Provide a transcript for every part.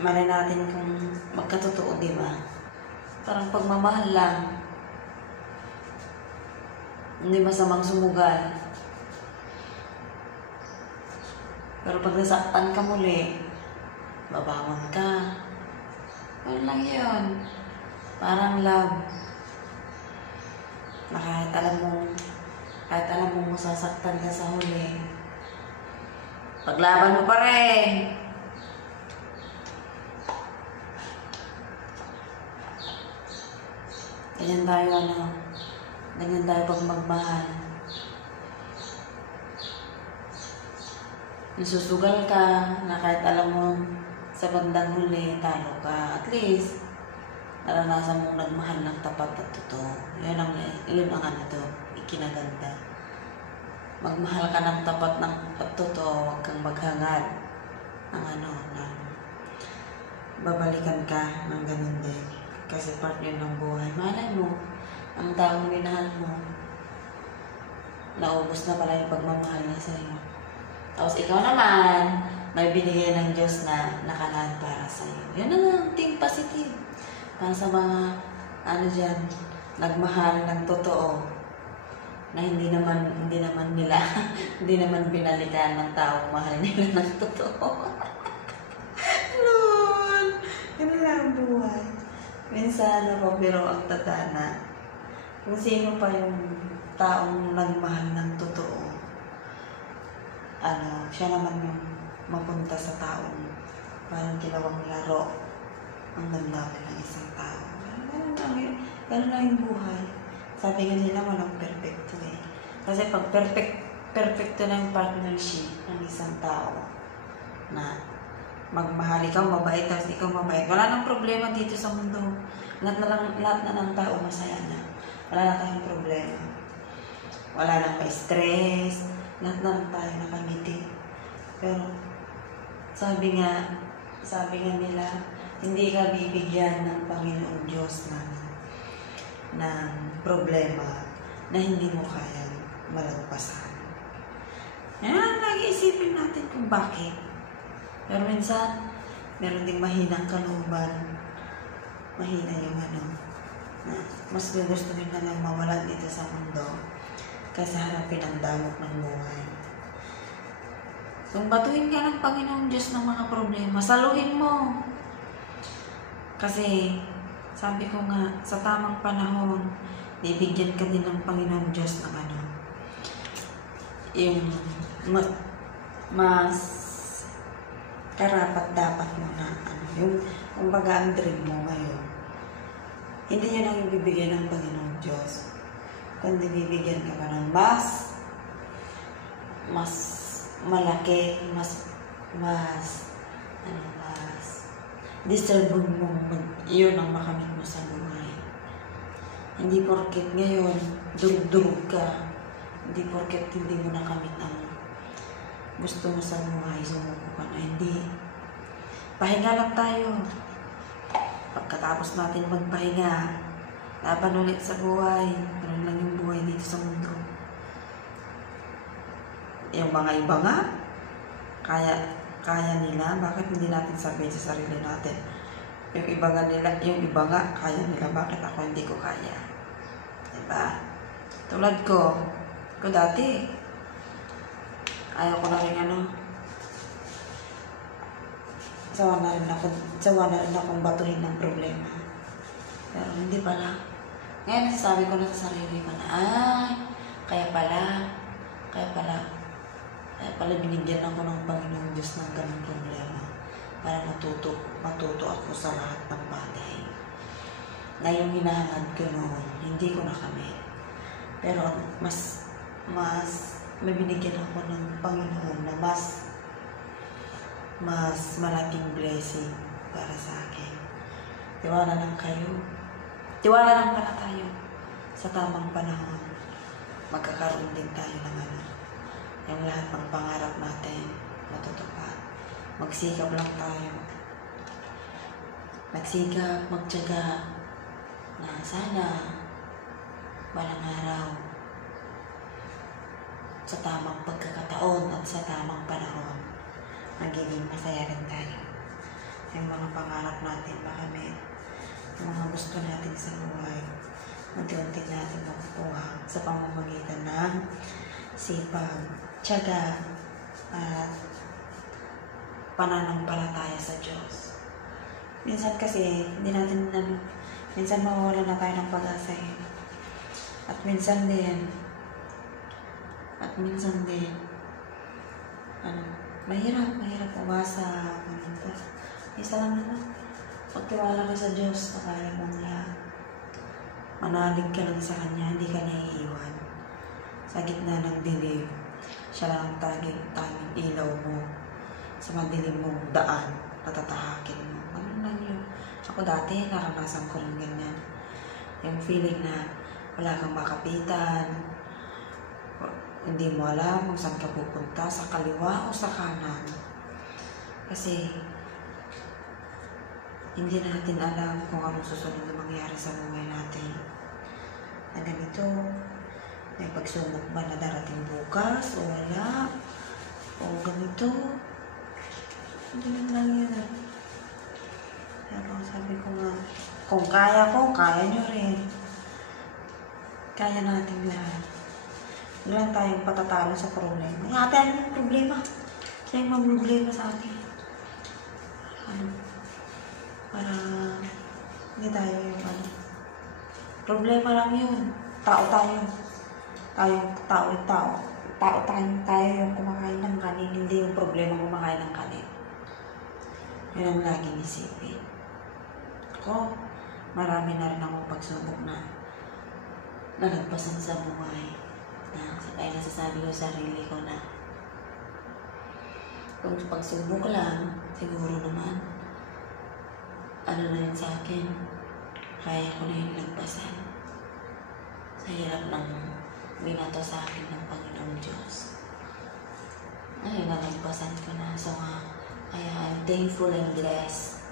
malay natin kung magkatotoo, di ba? Parang pagmamahal lang. Hindi masamang sumugal. Pero pag nasaktan ka muli, babangon ka. Ano lang yun? Parang love. Na kahit alam mo masasaktan ka sa huli, paglaban mo pa rin. Ganyan tayo pag magmahal. Nasusugal ka na kahit alam mo sa bandang huli, talo ka. At least, naranasan mong nagmahal ng tapat at totoo. Yun ang ikinaganda. Magmahal ka ng tapat at totoo, huwag kang maghangad ng babalikan ka ng ganun din. Kasi part yun ng buhay. Malay mo, ang taong minahal mo, naubos na pala yung pagmamahal niya sa'yo. Tapos ikaw naman, may binigay ng Diyos na nakalaan para sa'yo. Yun ang think positive. Para sa mga, nagmahal ng totoo, na hindi naman binalikan ng taong mahal nila ng totoo. Lord, yun lang ang buhay. Minsan pero ang tatana, kung sino pa yung taong nagmahal ng totoo, siya naman yung mapunta sa taong parang kilawang laro ang damdamin ng isang tao. Ganun lang yung buhay. Sabi nga nila, walang perfecto eh. Kasi pag perfecto na yung partnership ng isang tao na magmahal, ikaw mabait, tapos ikaw mabait, wala nang problema dito sa mundo. Lahat na ng tao masaya na. Wala na tayong problema. Wala nang may stress. Lahat na lang tayo nakangiti. Pero sabi nga nila, hindi ka bibigyan ng Panginoong Diyos ng problema na hindi mo kayang malagpasan. Yan, nag-iisipin natin kung bakit. Pero minsan, meron ding mahinang kalooban. Mahina yung na mas gugustuhin na lang mawalan dito sa mundo kaysa harapin ang damok ng buhay. Kung batuhin ka ng Panginoong Diyos ng mga problema, saluhin mo. Kasi, sabi ko nga, sa tamang panahon, bibigyan ka din ng Panginoong Diyos ng yung mas karapat-dapat mo na yung kumbaga ang dream mo ngayon. Hindi yun ang ibibigay ng Panginoong Diyos. Kundi bibigyan ka pa ng mas malaki, mas deserve mo yun ang makamit mo sa buhay. Hindi porket ngayon durug-durug ka, hindi porket hindi mo nakamit ang gusto mo sa buhay, sumuko ka na. Hindi. Pahinga lang tayo. Pagkatapos natin magpahinga, laban ulit sa buhay. Ganun lang yung buhay dito sa mundo. Yung mga iba nga, kaya nila, bakit hindi natin sabihin sa sarili natin? Yung iba nga, kaya nila, bakit ako hindi ko kaya? Diba? Tulad ko dati, ayaw ko na rin sawa na rin akong batuhin ng problema. Pero hindi pala. Ngayon, nasasabi ko na sa sarili ko na, kaya pala binigyan ako ng Panginoong Diyos ng ganung problema para matuto ako sa lahat ng bagay. Na yung hinahangad ko noon, hindi ko nakamit. Pero mas may binigyan ako ng Panginoon na mas malaking blessing para sa akin. Tiwala lang pala tayo sa tamang panahon. Magkakaroon din tayo ng yung lahat ng pangarap natin matutupad. Magsikap lang tayo. Magtiyaga na sana balang araw sa tamang pagkakataon at sa tamang panahon magiging masaya rin tayo. yung mga pangarap natin makamit, yung mga gusto natin sa buhay, unti-unti natin makukuha sa pamamagitan ng sipag, tiyaga, at pananampalataya sa Diyos. Minsan kasi, minsan mawawala na tayo ng pag-asa eh. At minsan din, mahirap umasa. Isa lang naman, pagtiwala ka sa Diyos na kaya mong lahat. Manalig ka lang sa Kanya, hindi ka naiiwan. Sa gitna ng dilim, siya lang ang tanging ilaw mo. Sa madilim mong daan, patatahakin mo. Ano lang yun? Ako dati, naranasan ko rin ganyan. Yung feeling na wala kang makapitan, hindi mo alam kung saan ka pupunta, sa kaliwa o sa kanan. Kasi, hindi natin alam kung anong susunod na mangyari sa buhay natin. Na ganito, may pagsubok ba na darating bukas o wala? O ganito? Hindi lang yun. Pero sabi ko nga, kung kaya ko, kaya nyo rin. Kaya natin lahat. Hindi lang tayong patatalo sa problema. Yung ate, ano yung problema? Siya yung mag-problema sa atin. Para hindi tayo yung problema lang yun. Tao tayo. Tayo yung kumakain ng kanin, hindi yung problema kumakain ng kanin. Yun ang laging isipin. Ako, marami na rin akong pagsubok na nalagpasan sa buhay. Kaya nasasabi ko sa sarili ko na kung pagsubok lang, siguro naman ano na yun sa akin, kaya ko na yung lagpasan sa hirap ng binato sa akin ng Panginoong Diyos. Ngayon nalagpasan ko na. So kaya I'm thankful and blessed,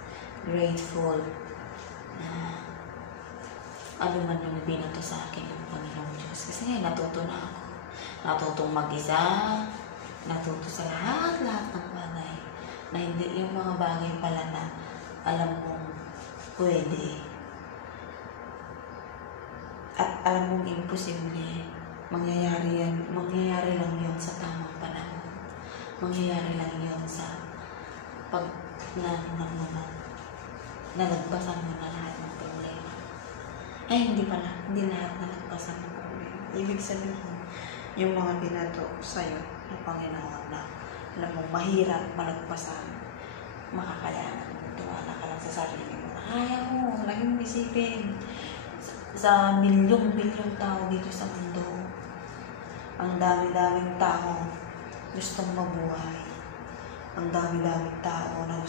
grateful na ano man yung binato sa akin ng Panginoong Diyos. Kasi ngayon natuto na ako. Natutong mag-isa, natuto sa lahat ng bagay. Na hindi yung mga bagay pala na alam mong pwede. At alam mong imposible. Mangyayari lang yun sa tamang panahon. Mangyayari lang yun sa pag nalagpasan mo na lahat ng problema. Ay, hindi pala. Hindi lahat nalagpasan ng problema. Ibig sabihin, yung mga binato sa'yo ng Panginoon na alam mo, mahirap malagpasan, makakayanan mo. Tuwala ka lang sa sarili mo. Kaya mo, lagi mong isipin. Sa milyong tao dito sa mundo, ang dami-daming tao gustong mabuhay. Ang dami-daming tao na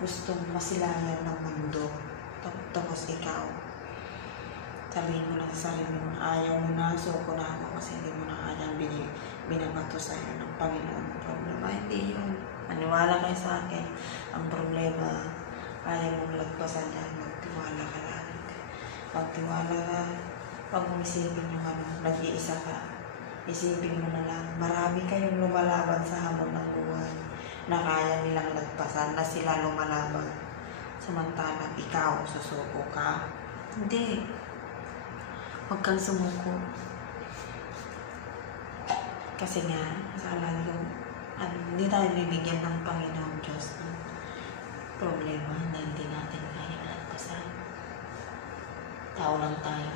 gustong masilayan ng mundo. Tapos ikaw, sabihin mo lang sa sarili mo, ayaw mo na, suko na ako kasi hindi mo na kayang binabato sa'yo ng Panginoon ng problema. Hindi yun. Maniwala kayo sa akin. Ang problema, kaya mong lagpasan yan. Magtiwala ka lang. Magtiwala ka. Pag umisipin yung nag-iisa ka, isipin mo na lang, marami kayong lumalaban sa hamon ng buhay na kaya nilang lagpasan, na sila lumalaban. Samantalang ikaw, susuko ka. Hindi. Huwag kang sumuko. Kasi nga, masala yung hindi tayo bibigyan ng Panginoong Diyos ng problema na hindi natin kaya lagpasan. Tao lang tayo.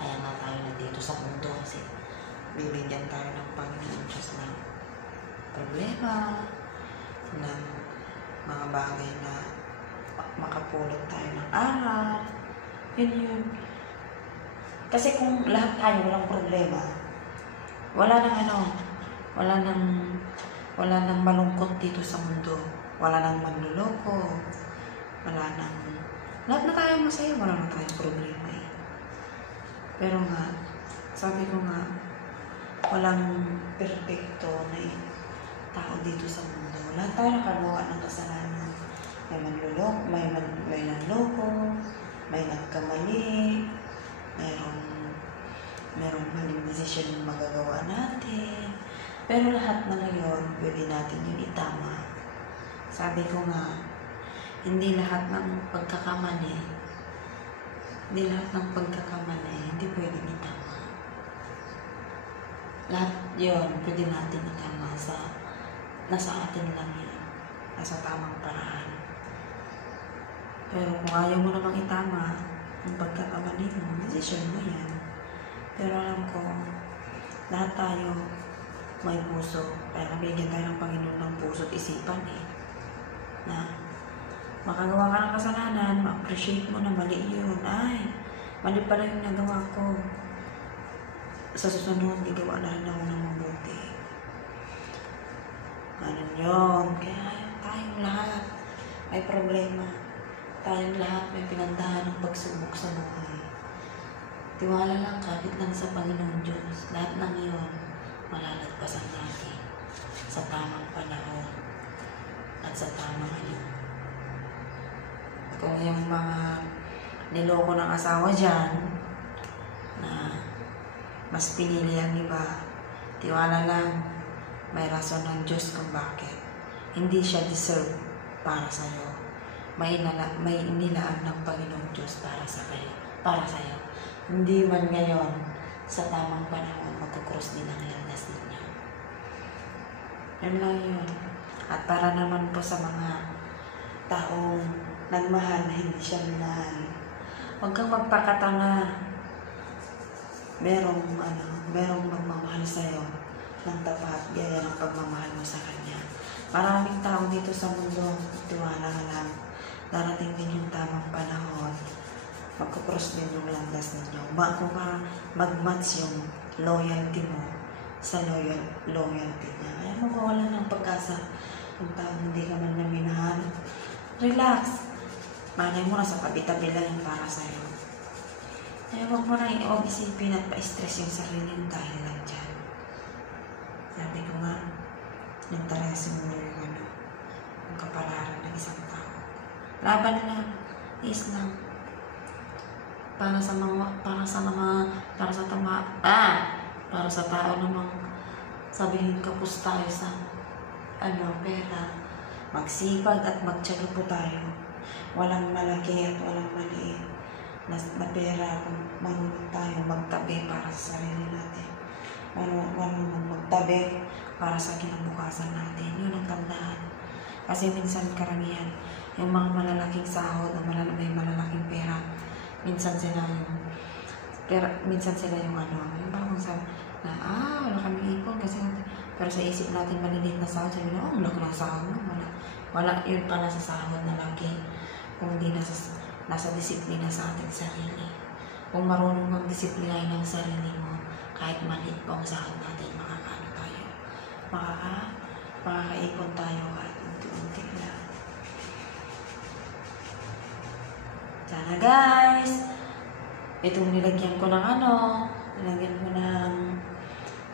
Kaya nga tayo nandito sa mundo kasi bibigyan tayo ng Panginoong Diyos ng problema, ng mga bagay na makapulot tayo ng aral. Yun. Kasi kung lahat tayo walang problema, wala nang malungkot dito sa mundo. Wala nang manluloko. Lahat na tayo masaya, wala na tayong problema eh. Pero nga, sabi ko nga, walang perfecto na tao dito sa mundo. Lahat tayo nakagawa ng kasalanan. May manluloko, may nanloko, may nagkamali, merong maling desisyon yung magagawa natin. Pero lahat na ngayon, pwede natin yun itama sa Sabi ko nga, hindi lahat ng pagkakamali, hindi pwedeng itama. Lahat yun, pwede natin itama nasa atin lang yun. Nasa tamang paraan. Pero kung ayaw mo namang itama, ang pagkakamali mo, desisyon mo yan. Pero alam ko, lahat tayo may puso. Kaya nabigyan tayo ng Panginoon ng puso at isipan na makagawa ka ng kasalanan, ma-appreciate mo na mali yun. Ay, mali pala yung nagawa ko. Sa susunod, igawa na rin ako ng mabuti. Ganun yun. Kaya tayong lahat may problema. Tayong lahat may pinagdaan ng pagsubok sa buhay. Tiwala lang kapit lang sa Panginoon Diyos. Lahat ng iyon, malalagpasan natin sa tamang panahon at sa tamang ano. Kung yung mga niloko ng asawa dyan, na mas pinili ang iba, tiwala lang, may rason ng Diyos kung bakit. Hindi siya deserve para sa'yo. May inilaan ng Panginoong Diyos para sa'yo. Hindi man ngayon, sa tamang panahon, magkukrus din ang landas ninyo. Yan lang yun. At para naman po sa mga taong nagmahal na hindi siya minahal, huwag kang magpakatanga. Merong magmamahal sa'yo ng tapat, gaya ng pagmamahal mo sa Kanya. Maraming tao dito sa mundo, tiwala ka lang. Darating din yung tamang panahon, magkukross din yung landas ninyo. Kung mag-match yung loyalty mo sa loyalty niya. Kaya mawawalan ng pag-asa kung taong hindi ka man naminahan. Relax. Malay mo na sa tabi-tabi lang yung para sa'yo. Kaya huwag mo na isipin at pa-stress yung sarili mo dahil lang dyan. Sabi ko nga, nagtarasin mo yung kapalaran ng isang tao. Laban lang, is lang. Para sa tao namang sabihin kapos tayo sa pera. Magsipag at magtiyaga po tayo. Walang malaki at walang maliit na pera. Kung marunong tayo magtabi para sa sarili natin. Marunong magtabi para sa kinabukasan natin. Yun ang tandaan. Kasi minsan karamihan, yung mga malalaking sahod na may malalaking pera, minsan sila yung yung bagong sabi na, wala kami ipon kasi pero sa isip natin maliliit na sahod, sabi na, wala ka ng sahod mo, wala yun pa nasa sahod na lagi, kung di nasa disiplina sa ating sarili. Kung marunong magdisiplina ng sarili mo, kahit maliit pa ang sahod natin, makakaano tayo, makakaipon tayo kahit unti-unti lang. Sana guys, itong nilagyan ko ng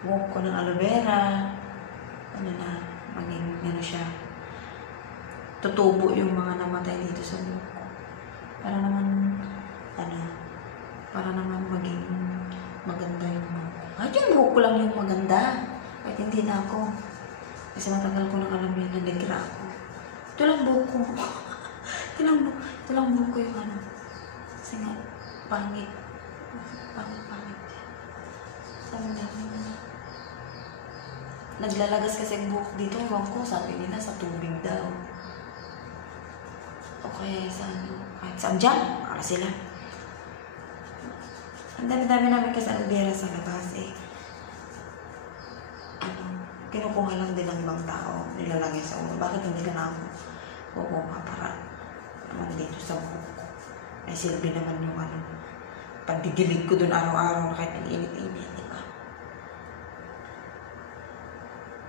buhok ko ng aloe vera, maging siya, tutubo yung mga namatay dito sa buhok ko. Para naman maging maganda yung buhok ko. Kahit yung buhok ko lang yung maganda, kahit hindi na ako. Kasi matagal ko nang alam yun, naligra ako. Ito lang buhok ko. Ito lang buhok ko yung kasi nga, pangit. Sabi na, naglalagas kasi ang buhok dito, sabi nila sa tubig daw. Okay, kahit saan dyan, para sila. Ang dami-dami namin kasi aloe vera sa labas kinukuha lang din ng ibang tao, nilalagay sa ulo. Bakit hindi ka na ako kukuha para naman dito sa buhok ko? May silbi naman yung pagdidilig ko dun araw-araw kahit ang init-init, di ba?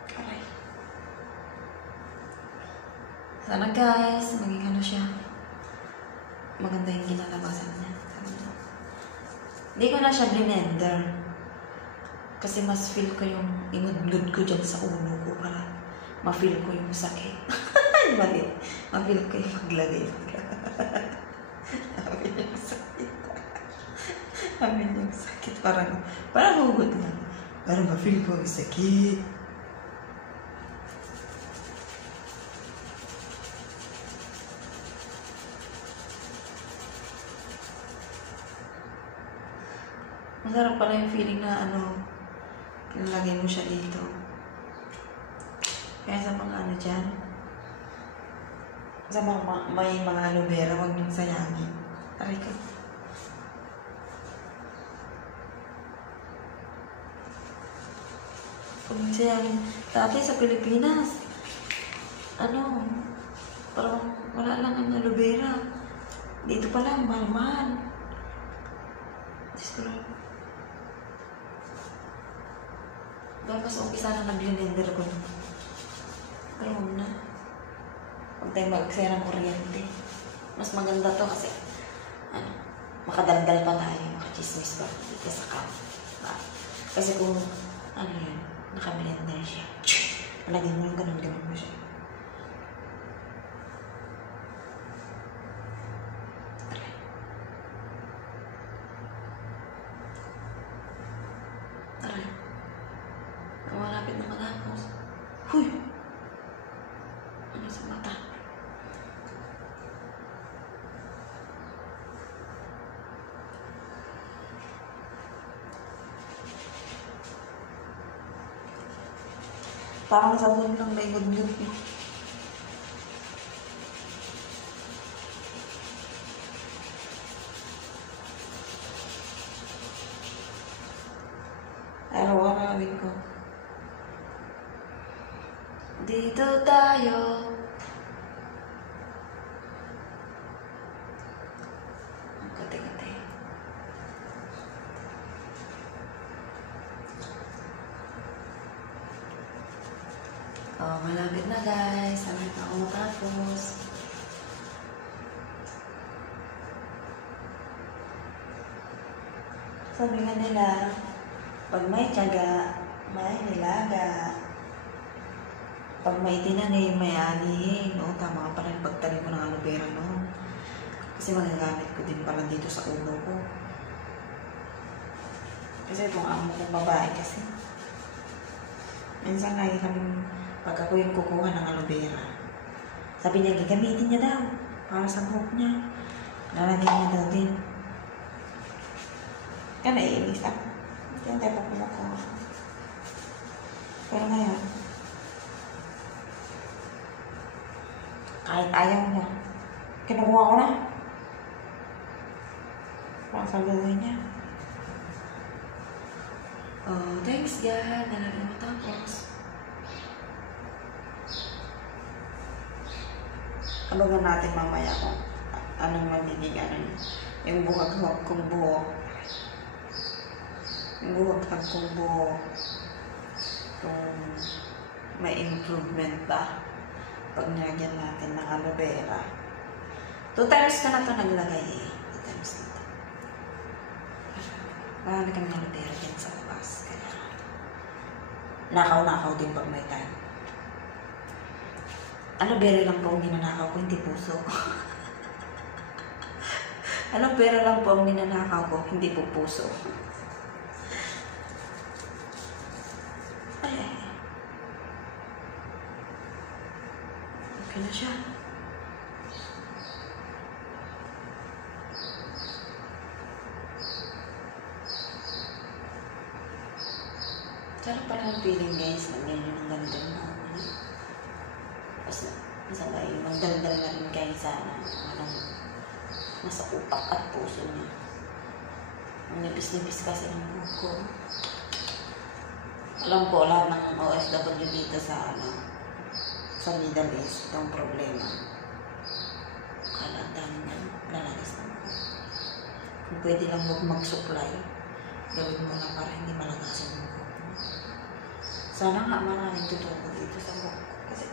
Okay. Sana guys, maging siya. Maganda yung kinalabasan niya. Hindi ko na siya blender. Kasi mas feel ko yung ingudngud ko dyan sa ulo ko para ma-feel ko yung sakit. Mali. Ma-feel ko yung maglagay. Ma-feel yung sakit. Ma-feel yung sakit. Parang hugot lang. Para ma-feel ko yung sakit. Masarap pala yung feeling na nilagay mo siya dito. Kaya sa mga dyan, sa may mga aloe vera, huwag niyong sayangin. Aray ko. Huwag niyong sayangin. Dati sa Pilipinas, parang wala lang ang aloe vera. Dito pa lang, mahal-mahal. Diyos ko lang. Dahil mas okay sana nag-blender ko. Pero huwag na. Huwag tayong mag-aksaya ng kuryente. Mas maganda to kasi makadaldal pa tayo, makachismis ba dito sa cup. Kasi kung yun, naka-blender siya. Malagyan mo yung ganun-ganun mo siya. Taray. Malapit na matapos. Huy! Ano sa mata? Parang sabon lang may good-good eh. Araw-arawin ko. Dito tayo. Ang kati-kati. Malapit na guys. Malapit na ako matapos. Sabi nga nila, pag may tiyaga, may nilaga. Pag may tinanim, may anihin. Tama ka pala yung pagtanim ko ng aloe vera noon. Kasi magagamit ko din pala dito sa ulo ko. Kasi itong amo kong babae kasi. Minsan lagi kami, pag ako yung kukuha ng aloe vera, sabi niya, gagamitin niya daw. Para sa buhok niya. Lalagyan niya daw din. Kaya naiinis ako. Hindi tayo pa kumukuha. Pero ngayon, kahit ayaw niya, kinukuha ko na. Para sa gawin niya. Thanks God. Nalagyan matapos. Abangan natin mamaya kung anong magiging yung buhag-hag kong buhok. Yung buhag-hag kong buhok. Kung may improvement ba pag nilagyan natin ng aloe vera. 2 times ka na ito naglagay eh. 2 times na ito. Marami kami aloe vera dyan sa labas. Kaya nakaw-nakaw din pag may time. Aloe vera lang po ang ninanakaw ko, hindi puso. Aloe vera lang po ang ninanakaw ko, hindi po puso. Okay na siya. Sarap pala ang feeling guys, nagyan yun ang ganda mo. Tapos masabay, magdaldal na rin kayo sa nasa upak at puso niya. Ang nipis-nipis kasi ng buhok ko. Alam ko, lahat ng OFW dito sa Middle East, itong problema. Kala dami na lalagas na mo. Kung pwede lang huwag mag-supply, gawin mo na para hindi malagasan mo. Sana nga maraming tutulong dito sa buhok. Kasi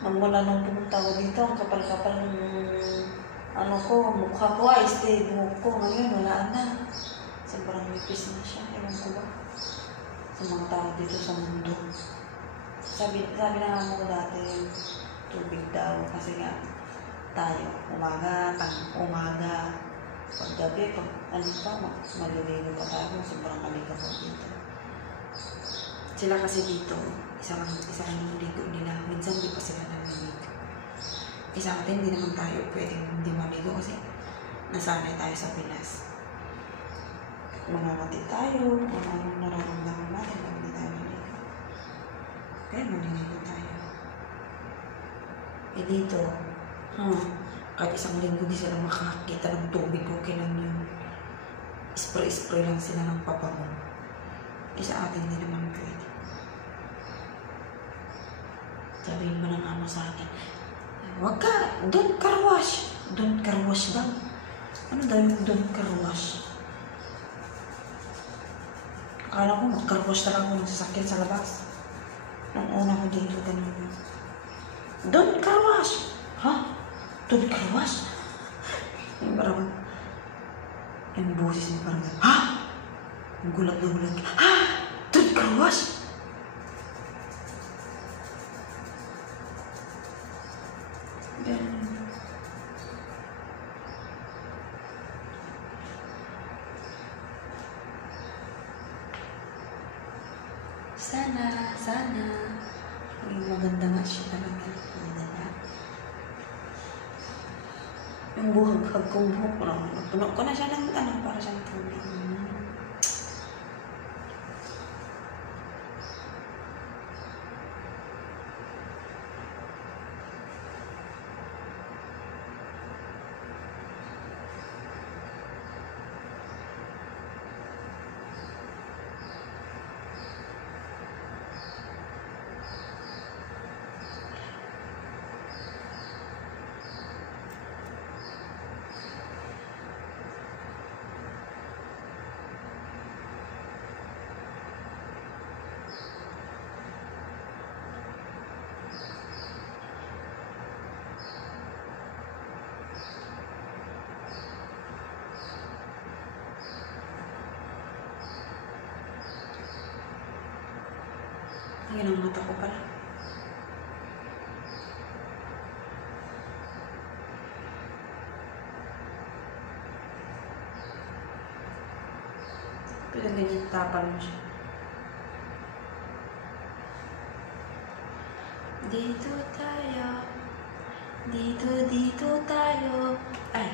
magmula nung pumunta ko dito, ang kapal-kapal ng mukha ko ay stay buhok ko. Ngayon, wala na. Sobrang nipis na siya. Ewan ko ba? Sa mga tao dito sa mundo. Sabi na nga mo dati yung tubig daw kasi nga tayo, umaga, paggabi, maliligo pa tayo, sobrang maligo pa dito. Sila kasi dito, isa lang yung ligo nila, minsan di pa sila naliligo. Sa atin, hindi naman tayo pwedeng hindi maligo kasi nasanay tayo sa Pinas. Mangangati tayo, kung anong nararamdaman natin pag hindi tayo naligo. Kaya maliligo tayo. Eh dito, kahit isang linggo di sila makakita ng tubig, okay lang yun. Spray-spray lang sila ng pabango. Eh sa atin hindi naman pwede. Sabihin mo ng amo sa akin, wag ka, don't car wash. Don't car wash daw. Ano daw yung don't car wash? Akala ko mag-car wash talaga ako ng sasakyan sa labas. Nung una ko dito, ganun. Don't car wash! Ha? Don't car wash? Yung parang, yung boses niya parang, ha? Yung gulat na gulat ka, ha? Don't car wash? Ganun. Sana. Yung maganda nga siya talaga. Diba? Yung buhag-hag kong buhok ko lang. Puno ko na siya ng para siyang tubig. Ayun ang mata ko pala. Pero ganyan tapal mo siya. Dito tayo. Dito tayo. Ay.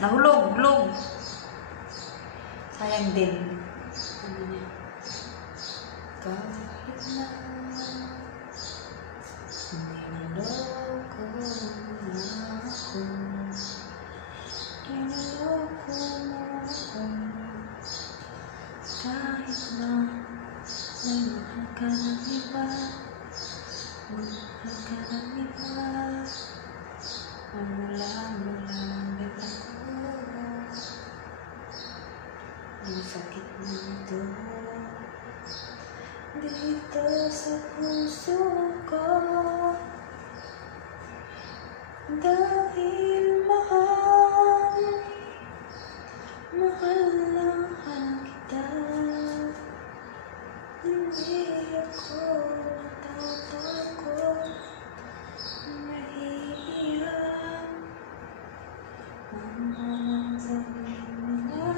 Nahulog. Sayang din. Ano niya? Kahit na hindi naloko na ako. Inaloko mo ako. Kahit na may mahal ka ng iba. Mahal ka ng iba. Mula ang bita ko. Ang sakit nito dito sa puso ko dahil mahal na kita. Hindi ako natatakot, nahihiya ang mga sabihin mo na.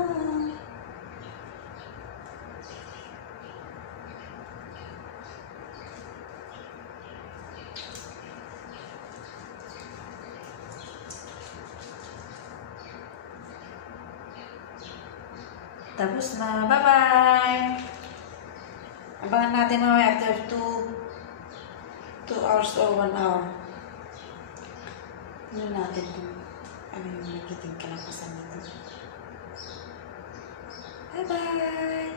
Tapos na. Bye-bye! Abangan natin mamaya after 2 hours or 1 hour. Ano natin kung ano yung nagiting ka lang pasan nito. Bye-bye!